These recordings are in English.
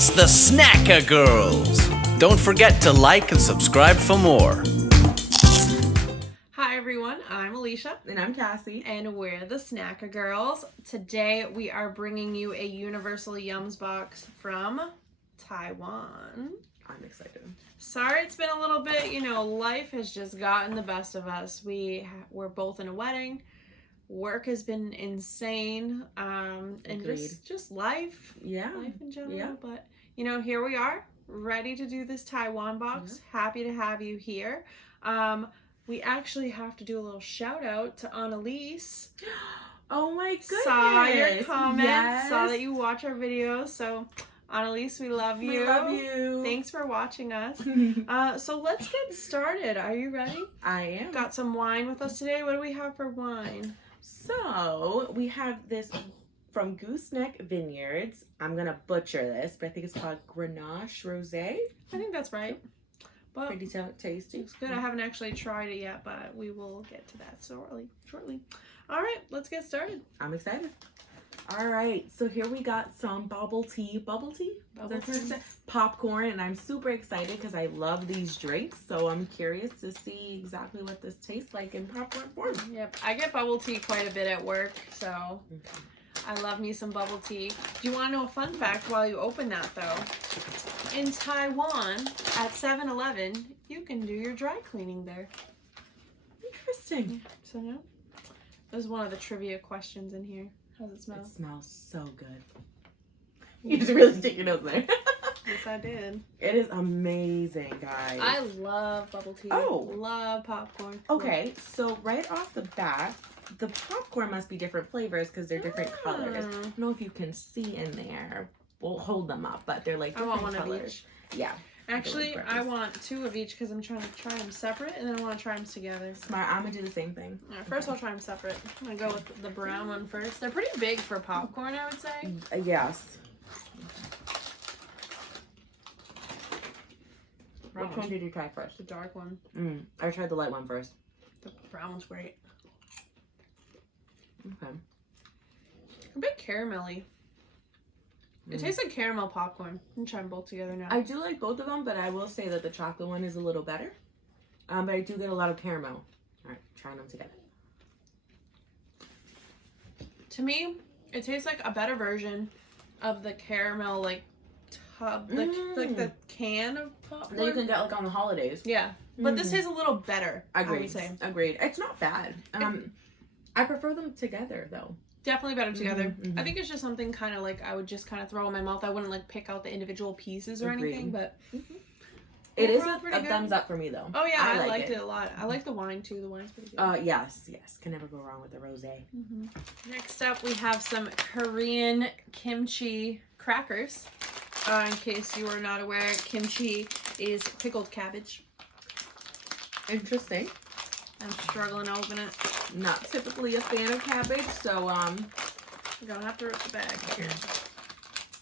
It's the Snackah Girls. Don't forget to like and subscribe for more. Hi everyone, I'm Alicia. And I'm Cassie. And we're the Snackah Girls. Today we are bringing you a Universal Yums box from Taiwan. I'm excited. Sorry it's been a little bit, life has just gotten the best of us. We're both in a wedding. Work has been insane. And just life. Yeah. Life in general. Yeah. But, here we are, ready to do this Taiwan box. Yeah. Happy to have you here. We actually have to do a little shout out to Annalise. Oh my goodness. Saw your comments. Yes. Saw that you watch our videos. So, Annalise, we love you. We love you. Thanks for watching us. So let's get started. Are you ready? I am. Got some wine with us today. What do we have for wine? So, we have this from Gooseneck Vineyards. I'm going to butcher this, but I think it's called Grenache Rosé. I think that's right. But pretty tasty. It's good. I haven't actually tried it yet, but we will get to that shortly. All right, let's get started. I'm excited. All right, so here we got some bubble tea, popcorn, and I'm super excited because I love these drinks. So I'm curious to see exactly what this tastes like in popcorn form. Yep, I get bubble tea quite a bit at work, so I love me some bubble tea. Do you want to know a fun fact while you open that though? In Taiwan, at 7-Eleven, you can do your dry cleaning there. Interesting. So no, there's one of the trivia questions in here. How's it smell? It smells so good. You just really stick your nose there. Yes, I did. It is amazing, guys. I love bubble tea. Oh. Love popcorn. Okay, so right off the bat, the popcorn must be different flavors because they're different colors. I don't know if you can see in there. We'll hold them up, but they're like different colors. I want one of each. Yeah. Actually, I want 2 of each because I'm trying to try them separate, and then I want to try them together. Smart. I'm going to do the same thing. Right, first, I'll try them separate. I'm going to go with the brown one first. They're pretty big for popcorn, I would say. Yes. Brown Which one did you try first? The dark one. I tried the light one first. The brown one's great. Okay. A bit caramelly. It tastes like caramel popcorn. I'm trying both together now. I do like both of them, but I will say that the chocolate one is a little better. But I do get a lot of caramel. All right, trying them together. To me, it tastes like a better version of the caramel, like, tub, like the can of popcorn. That you can get, like, on the holidays. Yeah. But this tastes a little better, Agreed. I would say. Agreed. It's not bad. I prefer them together, though. Definitely better together. I think it's just something kind of like I would just kind of throw in my mouth. I wouldn't like pick out the individual pieces or anything, but it is a thumbs up for me though. Oh yeah, I liked it a lot. I like the wine too. The wine's pretty good. Yes. Can never go wrong with the rosé. Next up, we have some Korean kimchi crackers. In case you are not aware, kimchi is pickled cabbage. Interesting. I'm struggling to open it. Not typically a fan of cabbage, so You're gonna have to rip the bag here.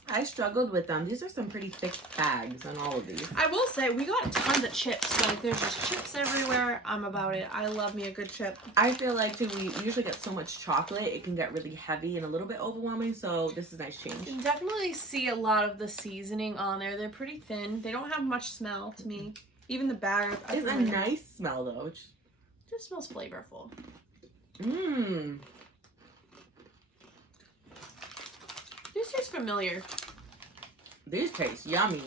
I struggled with them. These are some pretty thick bags on all of these. I will say we got tons of chips. Like there's just chips everywhere. I'm about it. I love me a good chip. I feel like too, we usually get so much chocolate, it can get really heavy and a little bit overwhelming. So this is a nice change. You can definitely see a lot of the seasoning on there. They're pretty thin. They don't have much smell to me. Even the bag. It's a nice smell though. Just smells flavorful. These taste familiar. These taste yummy.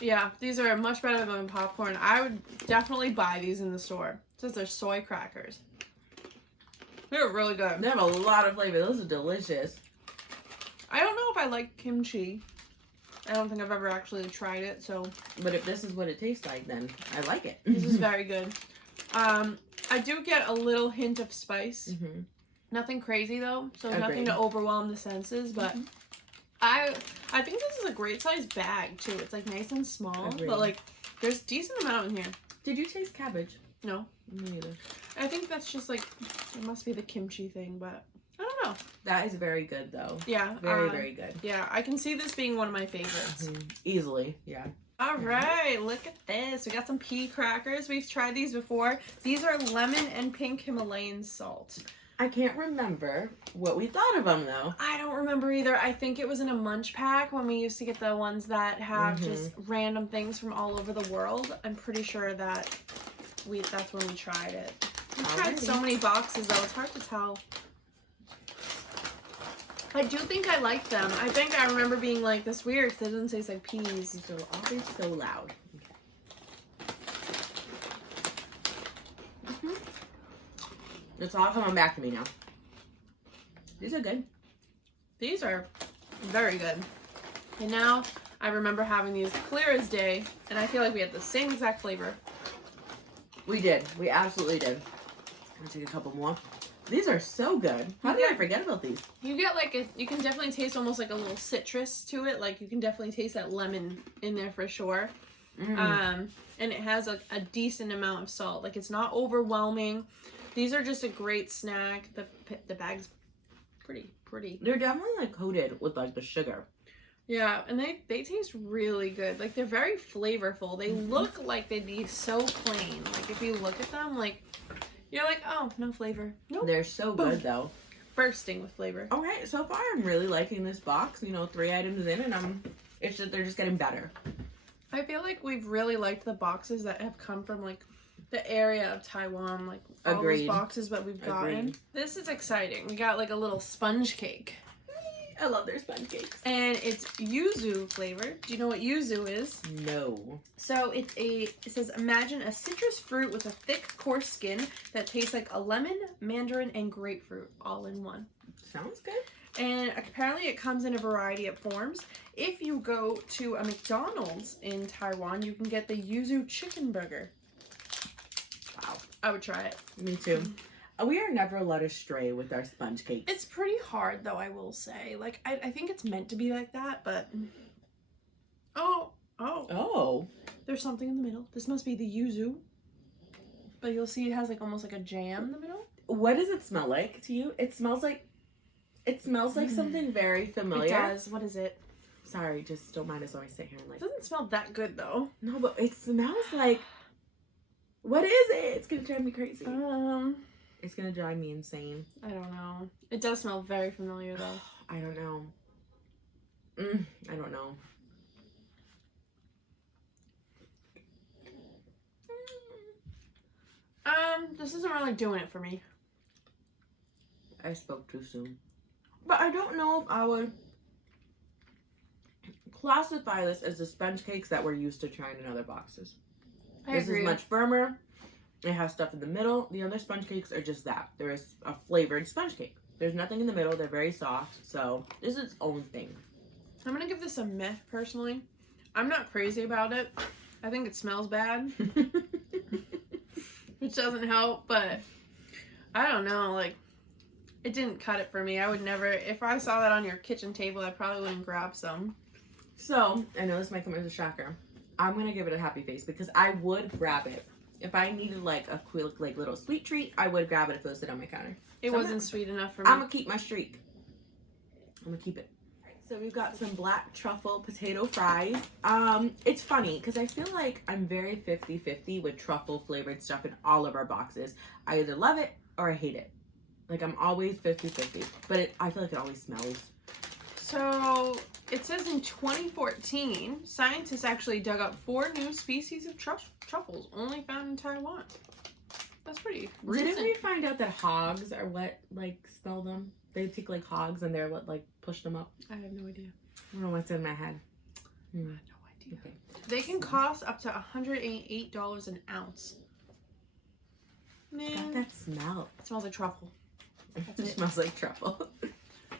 Yeah, these are much better than popcorn. I would definitely buy these in the store. It says they're soy crackers. They're really good. They have a lot of flavor. Those are delicious. I don't know if I like kimchi. I don't think I've ever actually tried it, so. But if this is what it tastes like, then I like it. This is very good. I do get a little hint of spice. Nothing crazy though, so nothing to overwhelm the senses. But I think this is a great size bag too. It's like nice and small, but like there's a decent amount in here. Did you taste cabbage? No. Me neither. I think that's just like it must be the kimchi thing, but I don't know. That is very good though. Yeah. Very good. Yeah, I can see this being one of my favorites. Easily, yeah. All right, look at this. We got some pea crackers. We've tried these before. These are lemon and pink Himalayan salt. I can't remember what we thought of them though. I don't remember either. I think it was in a munch pack when we used to get the ones that have just random things from all over the world. I'm pretty sure that that's when we tried it. We tried so many boxes though, it's hard to tell. I do think I like them. I think I remember being like, this weird because it doesn't taste like peas. So always so loud. It's all coming back to me now. These are good. These are very good. And now I remember having these clear as day, and I feel like we had the same exact flavor. We did. We absolutely did. I'm gonna take a couple more. These are so good. How did I forget about these? You get like you can definitely taste almost like a little citrus to it. Like you can definitely taste that lemon in there for sure. And it has a decent amount of salt. Like it's not overwhelming. These are just a great snack. The bag's pretty. They're definitely like coated with like the sugar. Yeah, and they taste really good. Like they're very flavorful. They look like they'd be so plain. Like if you look at them, like you're like, oh, no flavor. Nope. They're so good though. Bursting with flavor. Okay, so far I'm really liking this box. You know, 3 items in, and it's just they're just getting better. I feel like we've really liked the boxes that have come from like the area of Taiwan, like all those boxes that we've gotten. This is exciting. We got like a little sponge cake. I love their sponge cakes. And it's yuzu flavored. Do you know what yuzu is? No. So it says, imagine a citrus fruit with a thick, coarse skin that tastes like a lemon, mandarin, and grapefruit all in one. Sounds good. And apparently it comes in a variety of forms. If you go to a McDonald's in Taiwan, you can get the yuzu chicken burger. Wow. I would try it. Me too. We are never let astray with our sponge cakes. It's pretty hard though, I will say. Like, I think it's meant to be like that, but... Oh. There's something in the middle. This must be the yuzu. But you'll see it has like almost like a jam in the middle. What does it smell like to you? It smells like something very familiar. It does. What is it? Sorry, just don't mind us when I sit here and like... It doesn't smell that good though. No, but it smells like... What is it? It's gonna drive me crazy. It's gonna drive me insane. I don't know. It does smell very familiar though. I don't know. I don't know. This isn't really doing it for me. I spoke too soon. But I don't know if I would classify this as the sponge cakes that we're used to trying in other boxes. This is much firmer. It has stuff in the middle. The other sponge cakes are just that. There is a flavored sponge cake. There's nothing in the middle. They're very soft. So this is its own thing. I'm going to give this a meh, personally. I'm not crazy about it. I think it smells bad. Which doesn't help, but I don't know. Like, it didn't cut it for me. I would never, if I saw that on your kitchen table, I probably wouldn't grab some. So, I know this might come as a shocker. I'm going to give it a happy face because I would grab it. If I needed like a quick like little sweet treat, I would grab it if it was sitting on my counter. It wasn't sweet enough for me. I'm going to keep my streak. I'm going to keep it. So we've got some black truffle potato fries. It's funny because I feel like I'm very 50-50 with truffle flavored stuff in all of our boxes. I either love it or I hate it. Like I'm always 50-50, but I feel like it always smells. So it says in 2014, scientists actually dug up 4 new species of truffles only found in Taiwan. That's pretty recent. Didn't we find out that hogs are what like smell them? They take like hogs and they're what like push them up. I have no idea. I don't know what's in my head. I have no idea. Okay. They can cost up to $108 an ounce. Man, got that smell. It smells like truffle. It smells like truffle.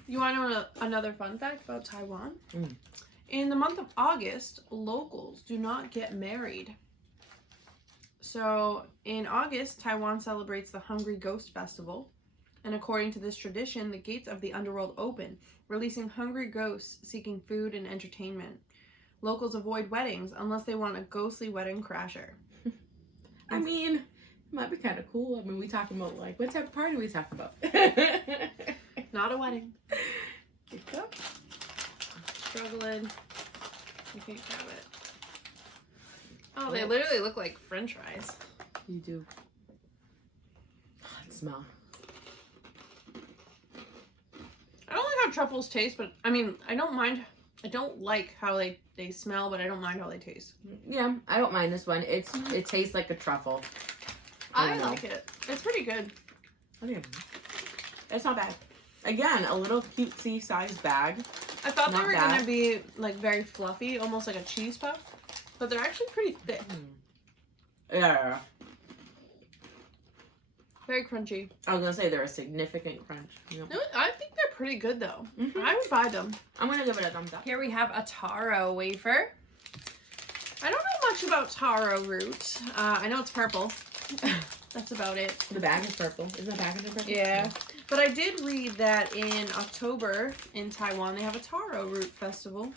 You want to know another fun fact about Taiwan? In the month of August, locals do not get married. So in August, Taiwan celebrates the Hungry Ghost Festival. And according to this tradition, the gates of the underworld open, releasing hungry ghosts seeking food and entertainment. Locals avoid weddings unless they want a ghostly wedding crasher. I mean, it might be kind of cool. I mean, we talking about like, what type of party we talking about? Not a wedding. Get up. Struggling. You can't grab it. Oh, they literally look like French fries. You do. Hot smell. how truffles taste, but I mean, I don't mind. I don't like how they smell, but I don't mind how they taste. Yeah, I don't mind this one. It tastes like a truffle. I like it. It's pretty good. Okay. It's not bad. Again, a little cutesy sized bag. I thought they were going to be like very fluffy, almost like a cheese puff, but they're actually pretty thick. Yeah. Very crunchy. I was going to say they're a significant crunch. No, I think they're pretty good though. I would buy them. I'm going to give it a thumbs up. Here we have a taro wafer. I don't know much about taro root. I know it's purple. That's about it. The bag is purple. Isn't the package purple? Yeah. But I did read that in October in Taiwan they have a taro root festival.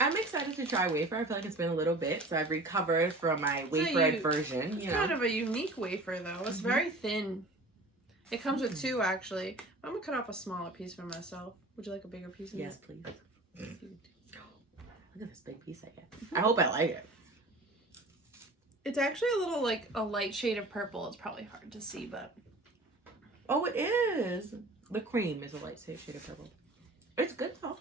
I'm excited to try wafer. I feel like it's been a little bit, so I've recovered from my wafer aversion. It's kind of a unique wafer though. It's very thin. It comes with two actually. I'm gonna cut off a smaller piece for myself. Would you like a bigger piece? Yes, please. Look at this big piece I get. I hope I like it. It's actually a little like a light shade of purple. It's probably hard to see, but oh, it is. The cream is a light shade of purple. It's good though.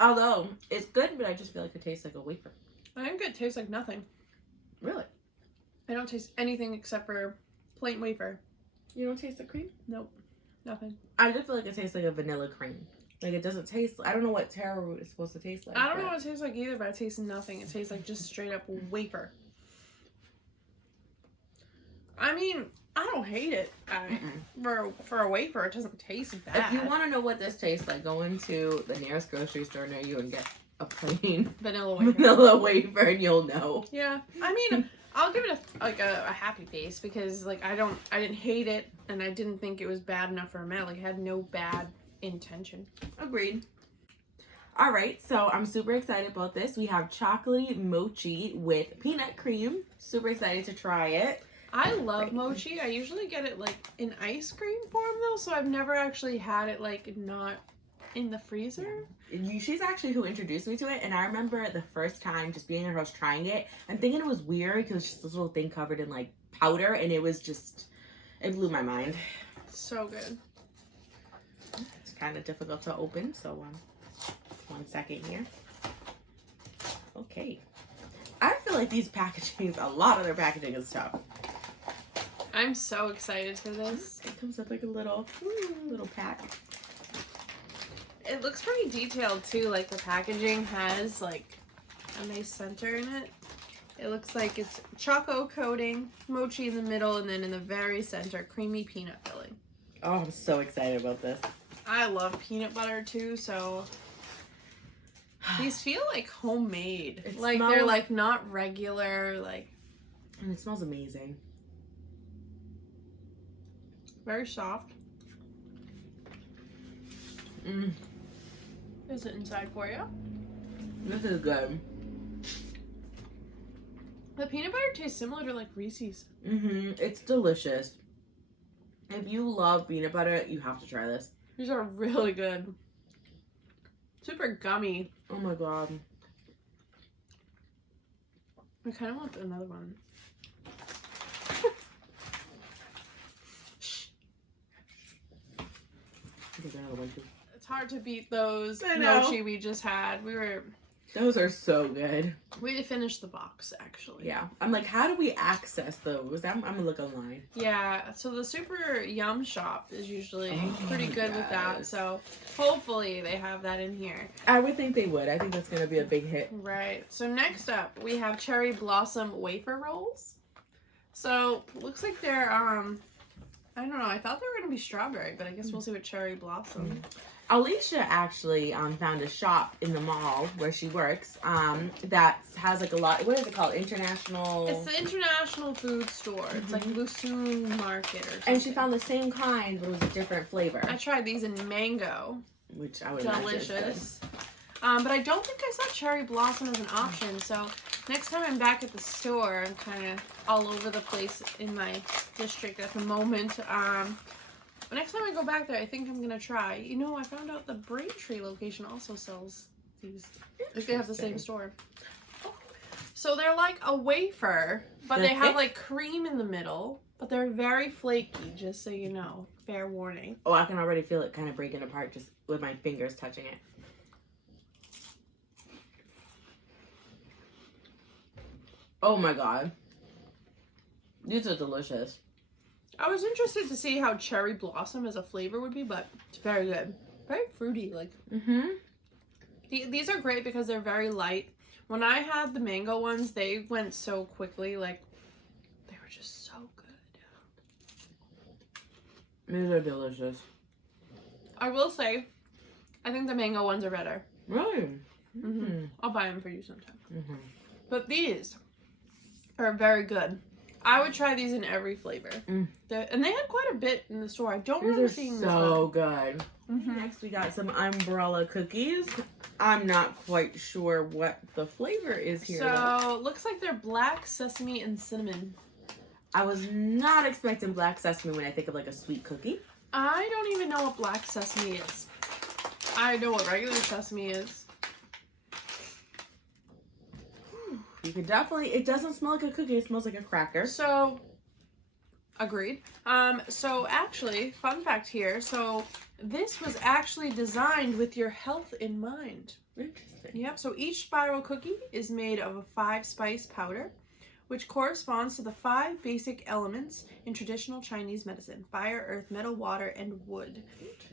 Although it's good, but I just feel like it tastes like a wafer. I think it tastes like nothing. Really? I don't taste anything except for plain wafer. You don't taste the cream? Nope. Nothing. I just feel like it tastes like a vanilla cream. Like it doesn't taste. I don't know what taro root is supposed to taste like. I don't know what it tastes like either, but it tastes nothing. It tastes like just straight up wafer. I mean, I don't hate it. For a wafer, it doesn't taste bad. If you want to know what this tastes like, go into the nearest grocery store near you and get a plain vanilla wafer, and you'll know. Yeah, I mean, I'll give it a happy face because like I didn't hate it, and I didn't think it was bad enough for a man. Like I had no bad intention. Agreed. All right, so I'm super excited about this. We have chocolatey mochi with peanut cream. Super excited to try it. I love mochi. I usually get it like in ice cream form though, so I've never actually had it like not in the freezer. She's actually who introduced me to it, and I remember the first time just being in her house trying it and thinking it was weird because it's just this little thing covered in like powder, and it was just, it blew my mind. So good. It's kind of difficult to open, so 1 second here. Okay. I feel like these packaging, a lot of their packaging is tough. I'm so excited for this. It comes with like a little pack. It looks pretty detailed too. Like the packaging has like a nice center in it. It looks like it's choco coating, mochi in the middle, and then in the very center, creamy peanut filling. Oh, I'm so excited about this. I love peanut butter too, so these feel like homemade. They're like not regular, like. And it smells amazing. Very soft. Is it inside for you? This is good. The peanut butter tastes similar to like Reese's. It's delicious. If you love peanut butter, you have to try this. These are really good. Super gummy. Oh my god. I kind of want another one. It's hard to beat those mochi we just had. Those are so good. We finished the box actually. Yeah. I'm like, how do we access those? I'm gonna look online. Yeah, so the Super Yum shop is usually pretty good with that. So hopefully they have that in here. I would think they would. I think that's gonna be a big hit. Right. So next up we have Cherry Blossom wafer rolls. So looks like they're I don't know. I thought they were going to be strawberry, but I guess we'll see what cherry blossom. Alicia actually found a shop in the mall where she works that has like a lot. What is it called? International. It's the International Food Store. It's like Lusoon Market or something. And she found the same kind, but it was a different flavor. I tried these in mango. Which I would delicious. But I don't think I saw cherry blossom as an option. So next time I'm back at the store, I'm kind of all over the place in my district at the moment. But next time I go back there, I think I'm going to try. You know, I found out the Braintree location also sells these. Like they have the same store. So they're like a wafer, but they have like cream in the middle. but they're very flaky, just so you know. Fair warning. Oh, I can already feel it kind of breaking apart just with my fingers touching it. Oh my god. These are delicious. I was interested to see how cherry blossom as a flavor would be, but it's very good. Very fruity, like. Mm-hmm. These are great because they're very light. When I had the mango ones, they went so quickly, like, they were just so good. These are delicious. I will say, I think the mango ones are better. Really? Mm-hmm. I'll buy them for you sometime. Mm-hmm. But these are very good. I would try these in every flavor. And they had quite a bit in the store. I don't remember seeing this one. So good. Mm-hmm. Next we got some umbrella cookies. I'm not quite sure what the flavor is here. So, it looks like they're black sesame and cinnamon. I was not expecting black sesame when I think of like a sweet cookie. I don't even know what black sesame is. I know what regular sesame is. You can definitely, it doesn't smell like a cookie, it smells like a cracker. So, agreed. So actually, fun fact here, so this was actually designed with your health in mind. Interesting. Yep, so each spiral cookie is made of a 5-spice powder, which corresponds to the 5 basic elements in traditional Chinese medicine: fire, earth, metal, water, and wood.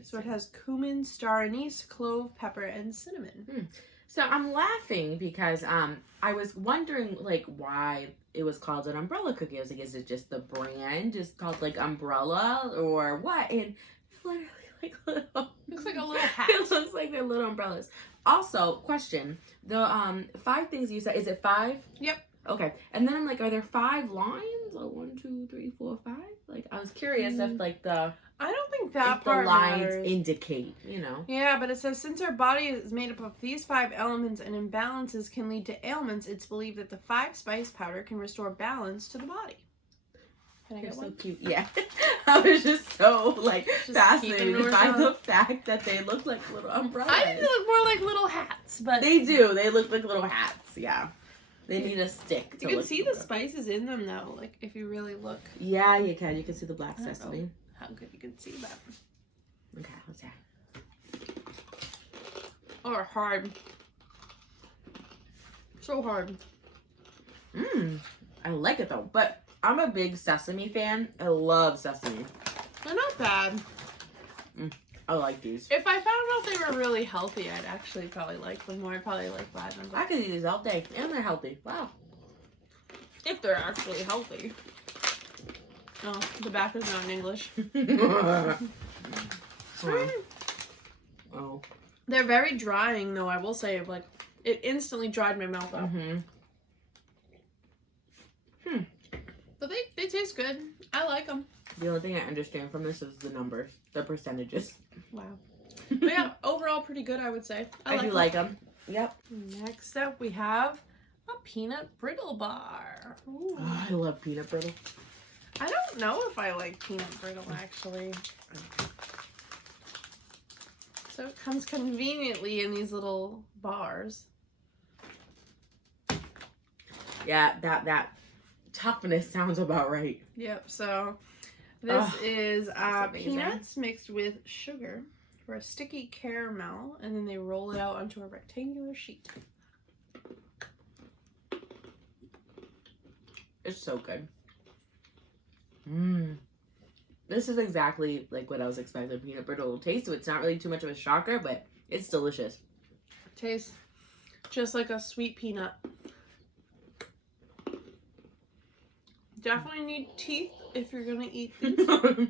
So it has cumin, star anise, clove, pepper, and cinnamon. So I'm laughing because I was wondering like why it was called an umbrella cookie. I was like, is it just the brand just called like umbrella or what? And it's literally like little. Looks like a little hat. It looks like they're little umbrellas. Also, question: the 5 things you said, is it 5? Yep. Okay, and then I'm like, are there 5 lines? Like 1, 2, 3, 4, 5? Like I was curious if like the I don't think that if part the lines matters. indicate, you know. Yeah, but it says since our body is made up of these 5 elements and imbalances can lead to ailments, it's believed that the 5-spice powder can restore balance to the body. Can I They're get so one? cute. Yeah. I was just so like Just fascinated keeping by yours the on. fact that they look like little umbrellas. I think they look more like little hats, but They do. They look like little hats. Yeah. They need a stick. you can see the spices in them though. Like if you really look. Yeah, you can. You can see the black I don't sesame. know how good you can see that. Okay, let's see. Oh, they're hard. So hard. I like it though, but I'm a big sesame fan. I love sesame. They're not bad. I like these. If I found out they were really healthy, I'd actually probably like them more. I'd probably like buy them. I could eat these all day, and they're healthy. Wow. If they're actually healthy. Oh, the back is not in English. Oh. They're very drying, though, I will say. Like, it instantly dried my mouth up. But they taste good. I like them. The only thing I understand from this is the numbers, the percentages. Wow. But yeah, overall pretty good, I would say. I do like them. Yep. Next up, we have a peanut brittle bar. Ooh. Oh, I love peanut brittle. I don't know if I like peanut brittle, actually. So it comes conveniently in these little bars. Yeah, that toughness sounds about right. Yep, so this is amazing. peanuts mixed with sugar for a sticky caramel, and then they roll it out onto a rectangular sheet. It's so good. This is exactly like what I was expecting peanut brittle to taste. So it's not really too much of a shocker, but it's delicious. Tastes just like a sweet peanut. Definitely need teeth if you're gonna eat these.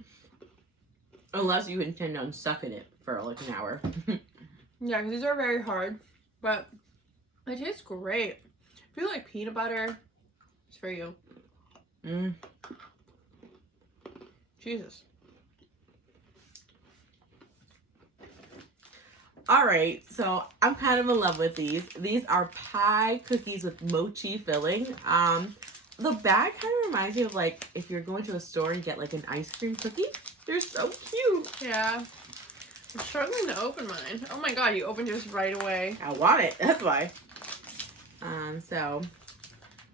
Unless you intend on sucking it for like an hour. Yeah, because these are very hard, but they taste great. If you like peanut butter, it's for you. Jesus. All right, so I'm kind of in love with these. These are pie cookies with mochi filling. The bag kind of reminds me of like if you're going to a store and get like an ice cream cookie. They're so cute. Yeah. I'm struggling to open mine. Oh my god, you opened yours right away. I want it. That's why. So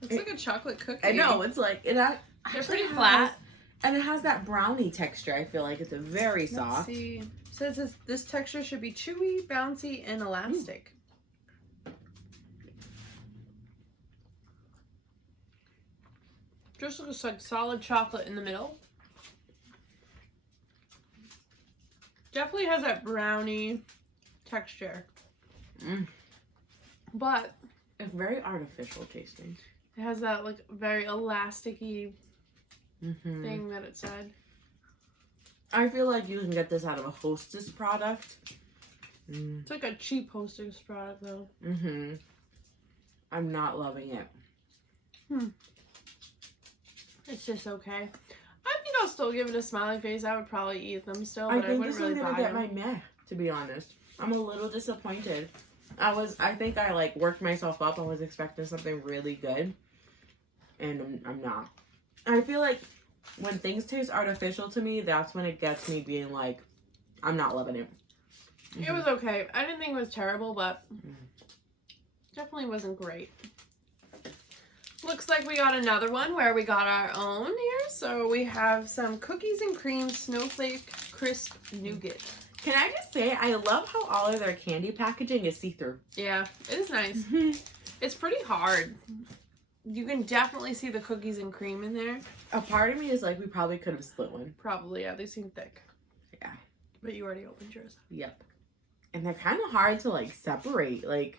It's like a chocolate cookie. I know it's like they're pretty flat. And it has that brownie texture. I feel like it's a very soft. Let's see. It says this texture should be chewy, bouncy, and elastic. Just looks like solid chocolate in the middle. Definitely has that brownie texture. But it's very artificial tasting. It has that like very elasticy thing that it said. I feel like you can get this out of a Hostess product. It's like a cheap Hostess product though. I'm not loving it. It's just okay. I think I'll still give it a smiley face. I would probably eat them still, but I think wouldn't this is really gonna buy get them. my meh, to be honest. I'm a little disappointed. I think I like worked myself up. I was expecting something really good, and I'm not. I feel like when things taste artificial to me, that's when it gets me being like, I'm not loving it. It was okay. I didn't think it was terrible, but definitely wasn't great. Looks like we got another one where we got our own here. So we have some cookies and cream snowflake crisp nougat. Can I just say, I love how all of their candy packaging is see-through. Yeah, it is nice. It's pretty hard. You can definitely see the cookies and cream in there. A part of me is like, we probably could have split one. Probably, yeah. They seem thick. Yeah. But you already opened yours. Yep. And they're kind of hard to like separate. Like,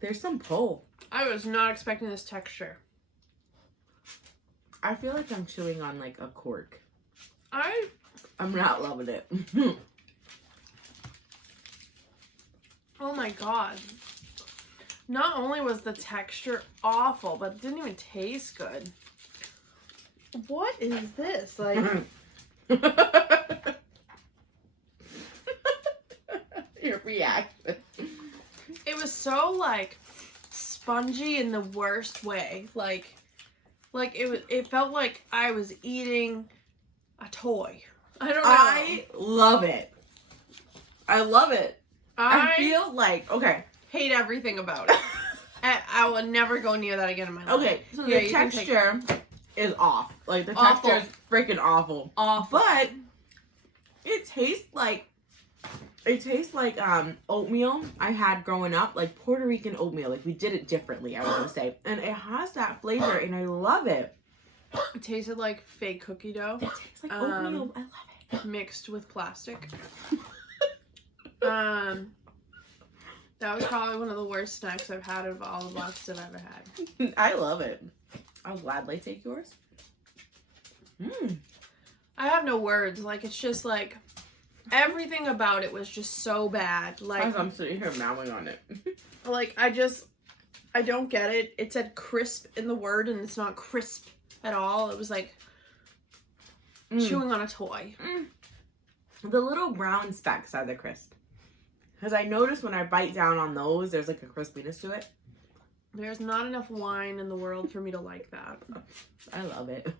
there's some pull. I was not expecting this texture. I feel like I'm chewing on like a cork. I'm not loving it. Oh my god. Not only was the texture awful, but it didn't even taste good. What is this? Like, your reaction. it was so like spongy in the worst way. Like it felt like I was eating a toy. I don't know. I love it. I love it. I feel like, okay. Hate everything about it. I will never go near that again in my life. Okay, So the texture is off. Like, the Awful. texture is freaking awful. Awful. But it tastes like oatmeal I had growing up, like Puerto Rican oatmeal. Like, we did it differently, I was gonna say. And it has that flavor, and I love it. It tasted like fake cookie dough. It tastes like oatmeal. I love it. Mixed with plastic. That was probably one of the worst snacks I've had of all the boxes I've ever had. I love it. I'll gladly take yours. I have no words. Like, it's just like everything about it was just so bad. Like, As I'm sitting here mowing on it. like I don't get it. It said crisp in the word, and it's not crisp at all. It was like chewing on a toy. The little brown specks are the crisp. Because I noticed when I bite down on those, there's like a crispiness to it. There's not enough wine in the world for me to like that. I love it.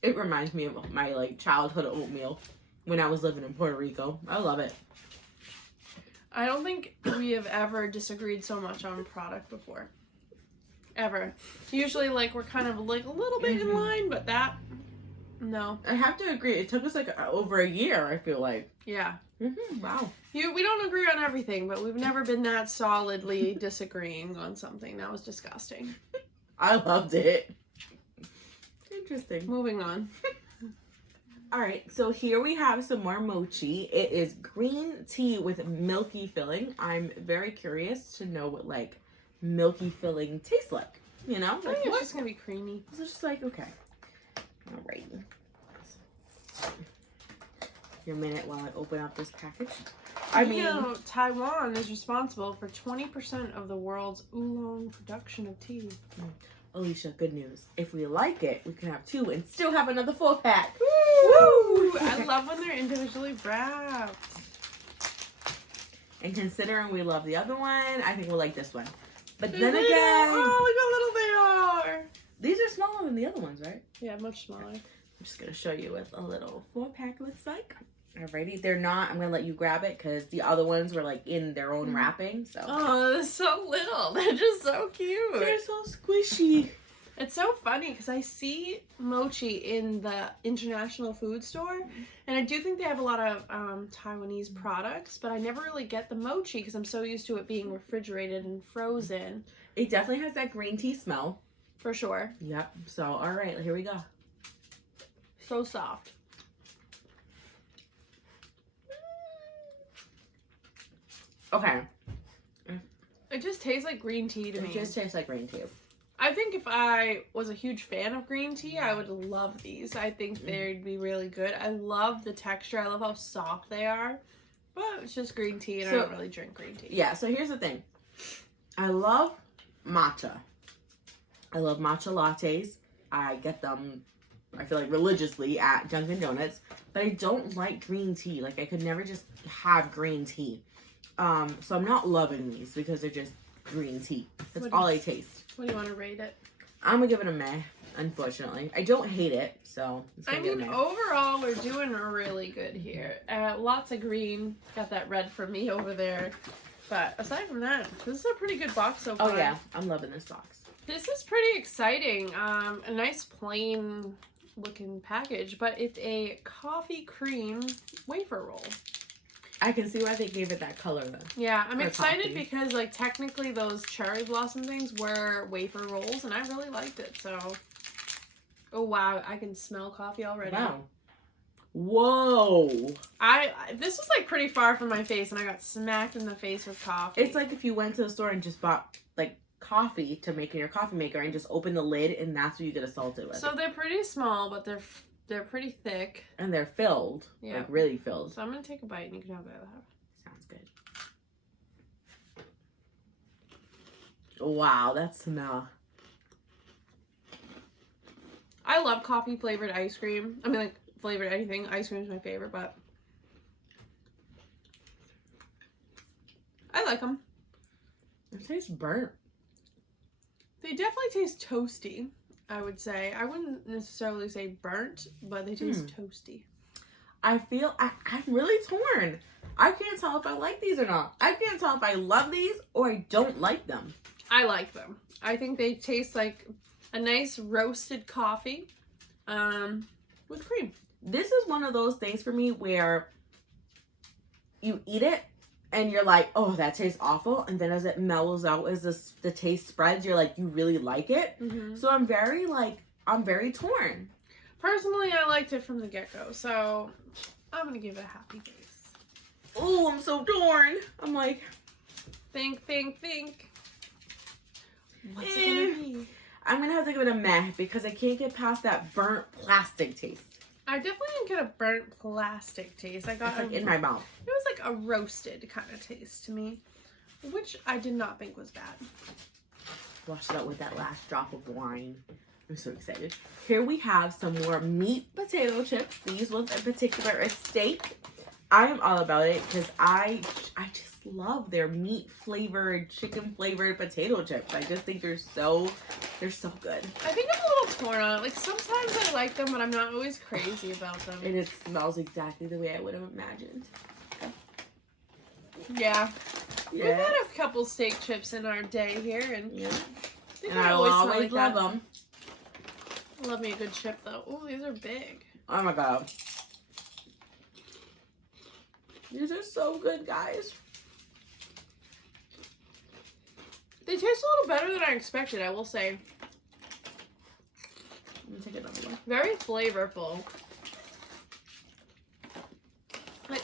It reminds me of my like childhood oatmeal when I was living in Puerto Rico. I love it. I don't think we have ever disagreed so much on a product before. Ever. Usually, like, we're kind of like a little bit in line, but that, no. I have to agree. It took us like over a year, I feel like. Yeah. Wow. We don't agree on everything, but we've never been that solidly disagreeing on something. That was disgusting. I loved it. Interesting. Moving on. All right, so here we have some more mochi. It is green tea with milky filling. I'm very curious to know what like milky filling tastes like. You know? I think it's just gonna be creamy. It's just like, okay. All right. Your minute while I open up this package. You know, Taiwan is responsible for 20% of the world's oolong production of tea. Alicia, good news. If we like it, we can have 2 and still have another 4-pack. Woo! I love when they're individually wrapped. And considering we love the other one, I think we'll like this one. But then again, oh, look how little they are. These are smaller than the other ones, right? Yeah, much smaller. I'm just going to show you what a little 4-pack looks like. Alrighty, they're not. I'm going to let you grab it because the other ones were like in their own wrapping. So. Oh, they're so little. They're just so cute. They're so squishy. It's so funny because I see mochi in the international food store, and I do think they have a lot of Taiwanese products, but I never really get the mochi because I'm so used to it being refrigerated and frozen. It definitely has that green tea smell. For sure. Yep. So, all right, here we go. So soft. Okay. It just tastes like green tea to me. It just tastes like green tea. I think if I was a huge fan of green tea, I would love these. I think they'd be really good. I love the texture. I love how soft they are. But it's just green tea, and I don't really drink green tea. Yeah, so here's the thing. I love matcha. I love matcha lattes. I get them, I feel like, religiously at Dunkin' Donuts. But I don't like green tea. Like, I could never just have green tea. So I'm not loving these because they're just green tea. That's all I taste. What do you want to rate it? I'm gonna give it a meh, unfortunately. I don't hate it, so it's gonna I be a mean, meh. overall, we're doing really good here. Lots of green. Got that red for me over there. But aside from that, this is a pretty good box so far. Oh yeah, I'm loving this box. This is pretty exciting. A nice plain looking package, but it's a coffee cream wafer roll. I can see why they gave it that color though. Yeah, I'm For excited coffee. because like technically those cherry blossom things were wafer rolls and I really liked it. So, oh wow, I can smell coffee already. Wow. Whoa. This was like pretty far from my face and I got smacked in the face with coffee. It's like if you went to the store and just bought like coffee to make in your coffee maker and just open the lid and that's what you get assaulted with. So they're pretty small, but they're pretty thick. And they're filled. Yeah. Like really filled. So I'm gonna take a bite and you can have the other half. Sounds good. Wow, that smell. I love coffee flavored ice cream. I mean, like flavored anything. Ice cream is my favorite, but I like them. It tastes burnt. They definitely taste toasty, I would say. I wouldn't necessarily say burnt, but they taste toasty. I feel I'm really torn. I can't tell if I like these or not. I can't tell if I love these or I don't like them. I like them. I think they taste like a nice roasted coffee with cream. This is one of those things for me where you eat it and you're like, oh, that tastes awful. And then as it mellows out, as the taste spreads, you're like, you really like it. Mm-hmm. So I'm very torn. Personally, I liked it from the get-go, so I'm going to give it a happy face. Oh, I'm so torn. I'm like... Think. What's it going to be? I'm going to have to give it a meh because I can't get past that burnt plastic taste. I definitely didn't get a burnt plastic taste. I got It's like in my mouth. It was like a roasted kind of taste to me, which I did not think was bad. Wash it out with that last drop of wine. I'm so excited. Here we have some more meat potato chips. These ones in particular are steak. I am all about it because I just love their meat flavored, chicken flavored potato chips. I just think they're so good. I think I'm a little torn on it. Like sometimes I like them, but I'm not always crazy about them. And it smells exactly the way I would have imagined. Yeah. Yeah. We've had a couple steak chips in our day here, and Yeah. they And I will smell always like love that. them. Love me a good chip though. Oh, these are big. Oh my god. These are so good, guys. They taste a little better than I expected, I will say. Let me take another one. Very flavorful.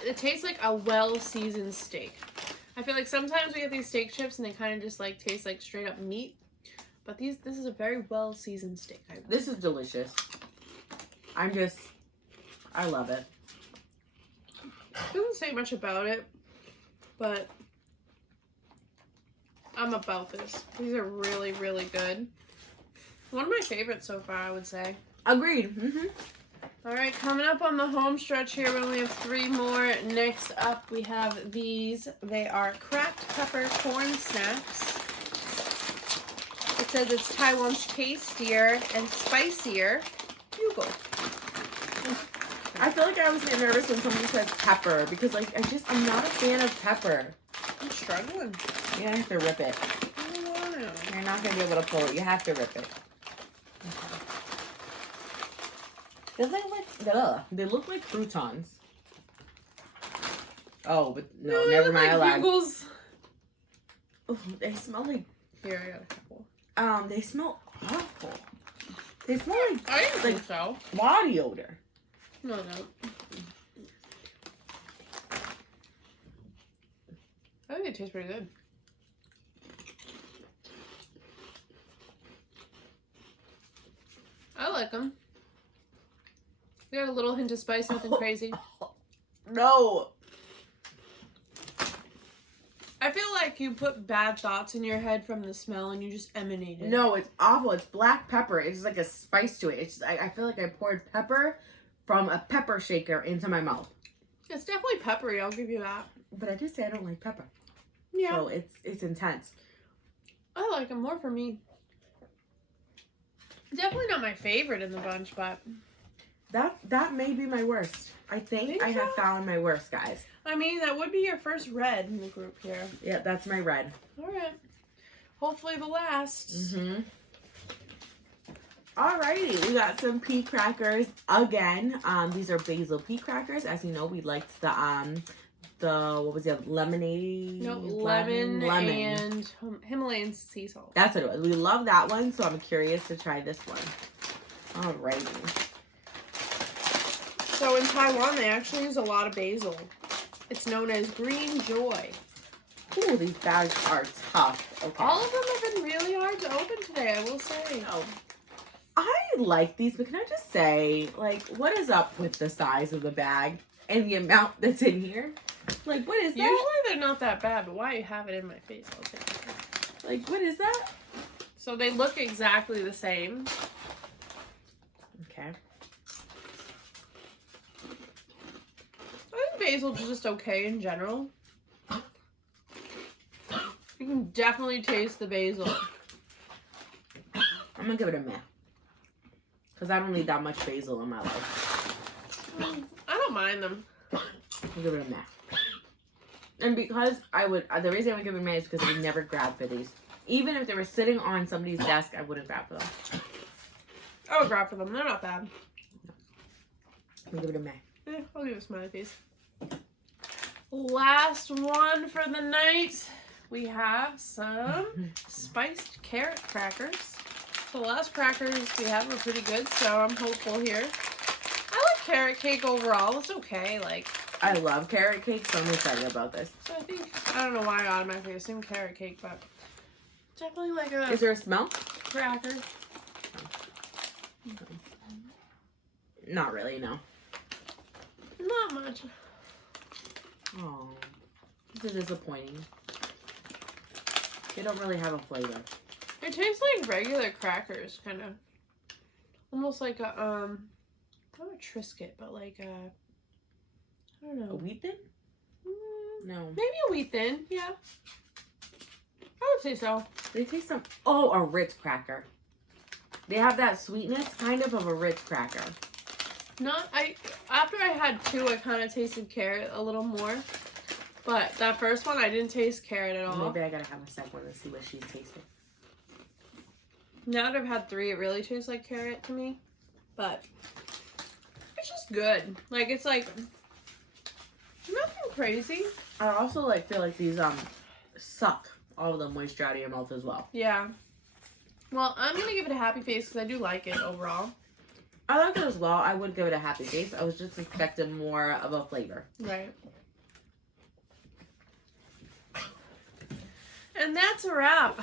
It tastes like a well-seasoned steak. I feel like sometimes we get these steak chips and they kind of just like taste like straight up meat. But this is a very well-seasoned steak. This is delicious. I love it. Doesn't say much about it, but I'm about this. These are really, really good. One of my favorites so far, I would say. Agreed. Mm-hmm. All right, coming up on the home stretch here, we only have 3 more. Next up, we have these. They are cracked pepper corn snacks. It says it's Taiwan's tastier and spicier bugle. I feel like I always get nervous when somebody says pepper because like I'm not a fan of pepper. I'm struggling. You're gonna have to rip it. I don't want to. You're not gonna be able to pull it. You have to rip it. They look like croutons. Oh, but no, they never look mind. like bugles. Oh, they smell like. Here, I got a couple. They smell awful. They smell like. I didn't think so. Body odor. No. I think it tastes pretty good. I like them. They got a little hint of spice, nothing crazy. No. I feel like you put bad thoughts in your head from the smell and you just emanate it. No, it's awful. It's black pepper. It's like a spice to it. It's I feel like I poured pepper from a pepper shaker into my mouth. It's definitely peppery, I'll give you that. But I did say I don't like pepper. Yeah. So it's intense. I like them more for me. Definitely not my favorite in the bunch, but... That may be my worst. I think I have found my worst, guys. I mean, that would be your first red in the group here. Yeah, that's my red. Alright. Hopefully the last. Mm-hmm. Alrighty, we got some pea crackers again. These are Basil Pea Crackers. As you know, we liked the what was it? Lemonade? No, lemon and Himalayan sea salt. That's what it was. We love that one, so I'm curious to try this one. Alrighty. So in Taiwan, they actually use a lot of basil. It's known as green joy. Ooh, these bags are tough. Okay. All of them have been really hard to open today, I will say. Oh. I like these, but can I just say, like, what is up with the size of the bag and the amount that's in here? Like, what is that? Usually they're not that bad, but why you have it in my face, I'll take it. Like, what is that? So they look exactly the same. Okay. I think basil's just okay in general. You can definitely taste the basil. I'm gonna give it a meh. Because I don't need that much basil in my life. I don't mind them. I'll give it a meh. And because the reason I would give it a meh is because I never grabbed for these. Even if they were sitting on somebody's desk, I wouldn't grab for them. I would grab for them. They're not bad. I'll give it a meh. Yeah, I'll give it a smiley face. Last one for the night. We have some spiced carrot crackers. The last crackers we had were pretty good, so I'm hopeful here. I like carrot cake overall. It's okay. Like, I love carrot cake, so I'm excited about this. so I don't know why I automatically assume carrot cake, but definitely like a Is there a smell? cracker. Not really, no. Not much. Oh, this is disappointing. They don't really have a flavor. It tastes like regular crackers, kind of. Almost like a, not a Triscuit, but like a, I don't know. A wheat thin? No. Maybe a wheat thin, yeah. I would say so. They taste some, oh, a Ritz cracker. They have that sweetness, kind of a Ritz cracker. After I had two, I kind of tasted carrot a little more. But that first one, I didn't taste carrot at all. Maybe I gotta have a second one and see what she's tasting. Now that I've had three, it really tastes like carrot to me. But it's just good. Like, it's like nothing crazy. I also feel like these suck all of the moisture out of your mouth as well. Yeah. Well, I'm gonna give it a happy face because I do like it overall. I like it as well. I would give it a happy face. I was just expecting more of a flavor. Right. And that's a wrap.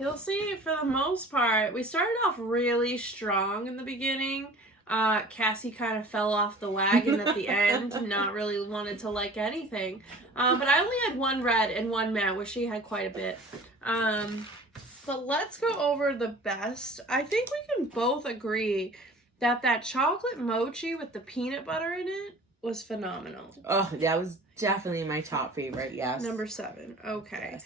You'll see for the most part, we started off really strong in the beginning. Cassie kind of fell off the wagon at the end, not really wanted to like anything. But I only had one red and one matte, where she had quite a bit. But let's go over the best. I think we can both agree that chocolate mochi with the peanut butter in it was phenomenal. Oh, that was definitely my top favorite, yes. Number 7. Okay. Yes.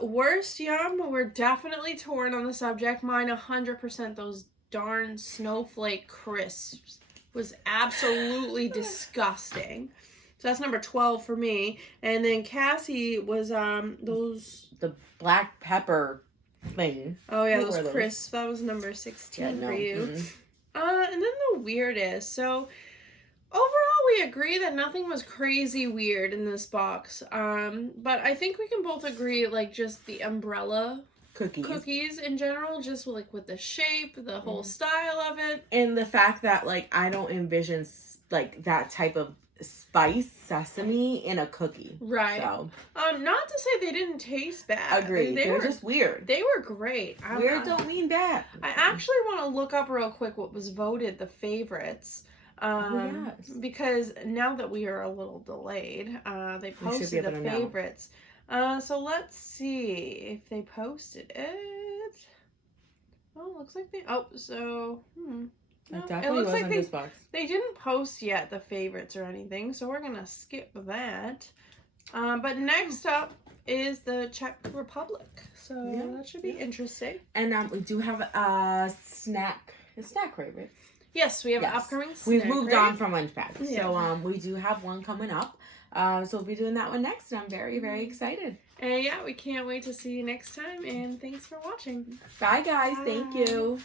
Worst yum, we're definitely torn on the subject. Mine 100%, those darn snowflake crisps was absolutely disgusting. So that's number 12 for me. And then Cassie was the black pepper thing. Oh yeah, What those were crisps. That was number 16 for you. And then the weirdest. So overall, we agree that nothing was crazy weird in this box. But I think we can both agree, like, just the umbrella cookies in general, just like with the shape, the whole style of it, and the fact that like I don't envision like that type of spice sesame in a cookie. Right. So, not to say they didn't taste bad. Agreed. They were just weird. They were great. Weird don't mean bad. I actually want to look up real quick what was voted the favorites. Because now that we are a little delayed, they posted the favorites. So let's see if they posted it. Oh, looks like they. Oh, so No, it looks like they didn't post yet the favorites or anything, so we're gonna skip that. But next up is the Czech Republic, so that should be interesting. And we do have a snack crate, right? Yes, we have an upcoming snack. We've moved on from lunch pack, so we do have one coming up. So we'll be doing that one next, and I'm very, very excited. And yeah, we can't wait to see you next time, and thanks for watching. Bye, guys. Bye. Thank you.